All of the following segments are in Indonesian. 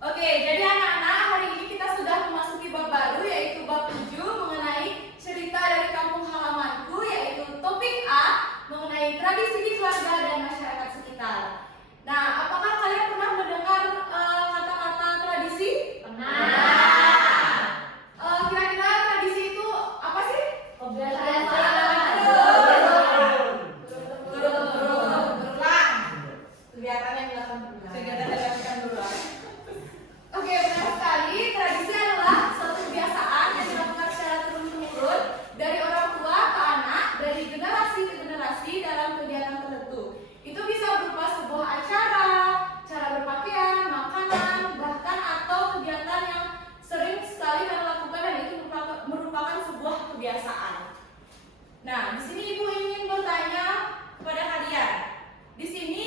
Oke, jadi anak-anak, hari ini kita sudah memasuki bab baru, yaitu bab 7 mengenai cerita dari kampung halamanku, yaitu topik A mengenai tradisi di keluarga dan masyarakat sekitar. Nah, apakah kalian pernah mendengar kata-kata tradisi? Pernah. Kira-kira tradisi itu apa sih? Kebiasaan. Berulang. Kegiatan yang dilakukan berulang. Oke, benar sekali. Tradisi adalah suatu kebiasaan yang dilakukan secara turun-temurun dari orang tua ke anak, dari generasi ke generasi dalam kegiatan tertentu. Itu bisa berupa sebuah acara, cara berpakaian, makanan, bahkan atau kegiatan yang sering sekali kalian lakukan dan itu merupakan sebuah kebiasaan. Nah, di sini Ibu ingin bertanya kepada kalian. Di sini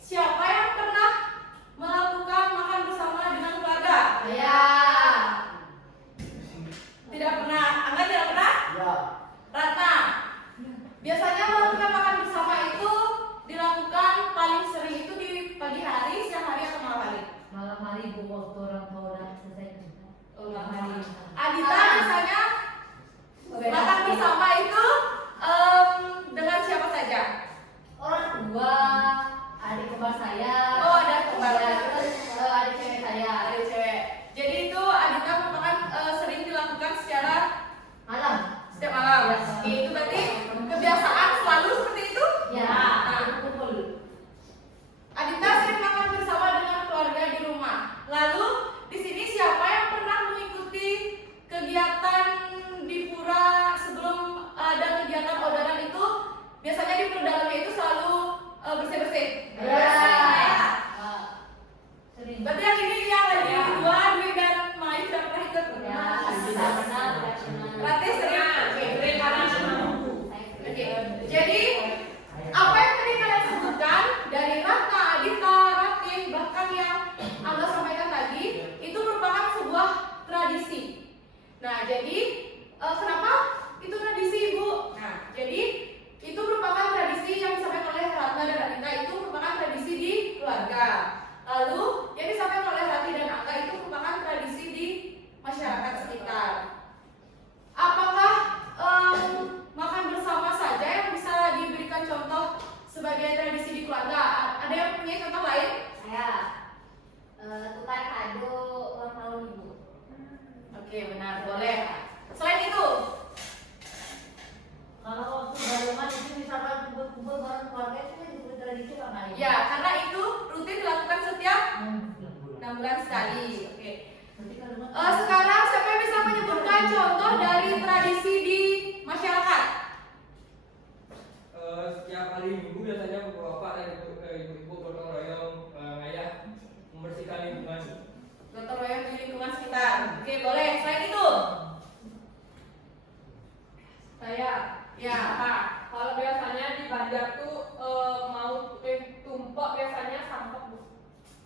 siapa yang pernah melakukan makan bersama dengan keluarga? Saya. Tidak pernah. Angga tidak pernah? Ya. Ratna. Biasanya melakukan makan bersama itu dilakukan paling sering itu di pagi hari, siang hari atau malam hari? Malam hari Bu, waktu orang tua udah selesai kerja. Malam hari. Adita biasanya makan bersama itu dengan siapa saja? Orang tua, adik kembar saya. Oh, ada kembar. Ya, terus adik cewek saya. Ada cewek. Jadi itu Adita merupakan sering dilakukan secara Malam. setiap malam. Ya. Oke, itu berarti kebiasaan selalu seperti itu? Ya, Nah, kumpul. Adita sering makan bersama dengan keluarga di rumah. Lalu di sini siapa yang pernah mengikuti kegiatan di pura sebelum ada kegiatan odaran itu? Biasanya di pura dalamnya itu selalu bersih-bersih. Ya. Sering. Berarti yang ini yang lagi kedua, Dwi dan Mai sudah pernah ikut? Ya, tidak pernah. Berarti sering. Oke. Jadi apa yang tadi kalian sebutkan dari Ratna, Adita, Ratin, bahkan yang Angga sampaikan tadi itu merupakan sebuah tradisi. Nah, jadi kenapa itu tradisi, Ibu? Nah, jadi itu merupakan tradisi yang disampaikan oleh Ratna dan Adita, itu merupakan tradisi di keluarga. Lalu yang disampaikan oleh Rati dan Angga itu merupakan tradisi di masyarakat sekitar. Apakah makan bersama saja yang bisa diberikan contoh sebagai tradisi di keluarga? Ada yang punya contoh lain? Saya tukar kado ulang tahun ibu. Oke, benar, boleh. Selain itu, Kalau waktu barengan itu misalkan kumpul-kumpul bareng keluarga itu kan juga tradisi Pak Mari. ya karena itu rutin dilakukan setiap 6 bulan sekali. Oke. Sekarang siapa yang bisa menyebutkan contoh dari tradisi di masyarakat? Setiap hari Minggu biasanya bapak dan ibu-ibu gotong royong ayah membersihkan lingkungan. Gotong royong di lingkungan sekitar. Oke, boleh. Selain itu, Saya, ya apa? kalau biasanya di Banjar tuh mau tumpek biasanya sampek Bu.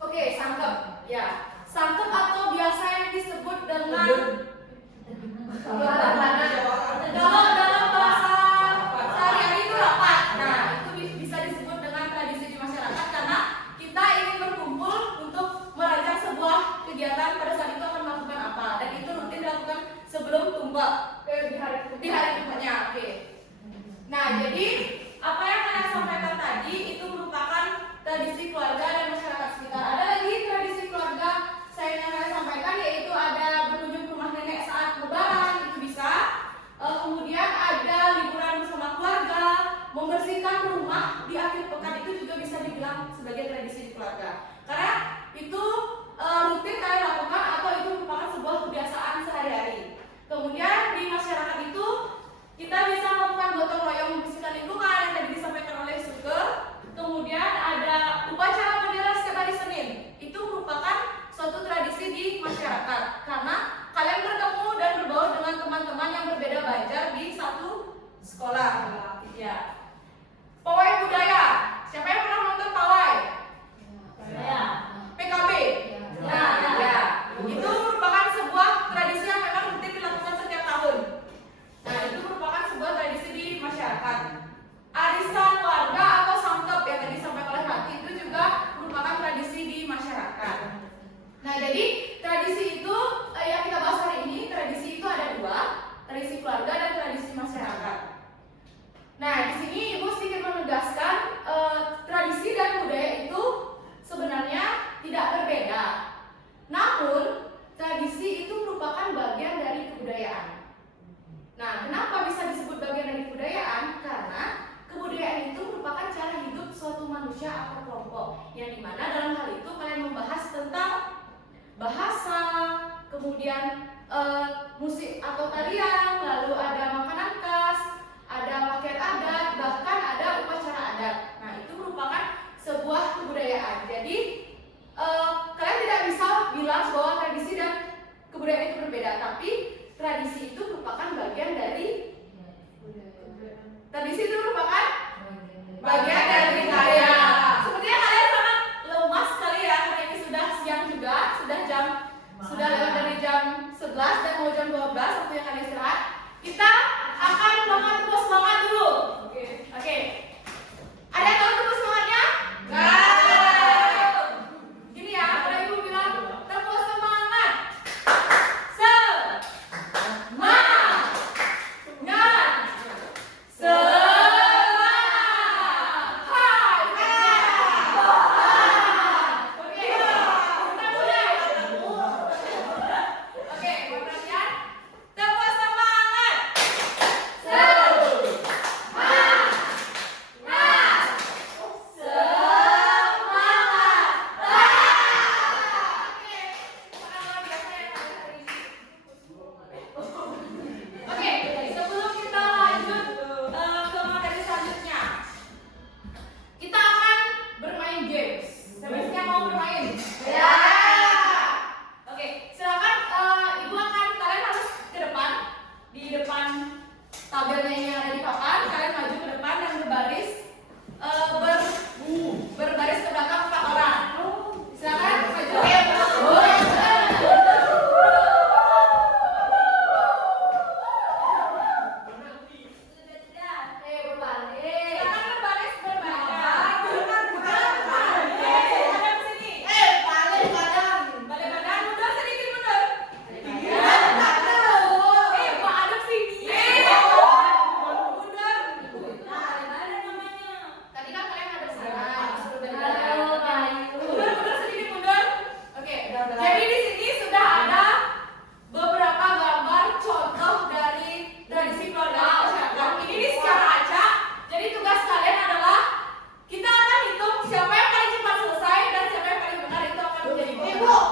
Oke, sangkep. Ya, sangkep atau biasa yang disebut dengan kalau dalam bahasa sehari-hari itu rapat. Nah, itu bisa disebut dengan tradisi di masyarakat karena kita ingin berkumpul untuk merancang sebuah kegiatan pada saat itu akan melakukan apa, dan itu rutin dilakukan sebelum tumpek di hari tumpeknya. Oke. Nah, jadi apa yang kalian sampaikan tadi itu merupakan tradisi keluarga dan masyarakat sekitar. Ada lagi tradisi keluarga saya yang kalian sampaikan, yaitu ada berkunjung ke rumah nenek saat lebaran, itu bisa. Kemudian ada liburan bersama keluarga, membersihkan rumah di akhir pekan, itu juga bisa dibilang sebagai tradisi di keluarga. Karena itu rutin kalian lakukan atau itu merupakan sebuah kebiasaan sehari-hari. Kemudian di 15 waktu yang kalian istirahat. Kita akan melakukan tepuk semangat dulu. Oke. Oke. Ada yang tahu tepuk semangatnya? Gini ya, kalau ibu bilang tepuk semangat. Semangat. Sebelum kita lanjut ke materi selanjutnya, kita akan bermain games. Siapa mau bermain? Ya. Oke, silakan ibu akan kalian harus ke depan, di depan tabelnya ini yang ada di papan. Kalian maju ke depan dan berbaris, berbaris ke belakang 4 orang. Silakan maju. Silakan berbaris balik badan, mundur sedikit mundur. Pak Adem sini. Mundur. Tadi kan kalian ada sana, suruh dari belakang. Mundur sedikit mundur. Oke. Jadi di sini sudah ada beberapa gambar contoh dari tradisi keluarga masyarakat. Ini secara acak. Jadi tugas kalian adalah kita akan hitung siapa yang paling cepat selesai dan siapa yang paling benar itu akan menjadi ibu.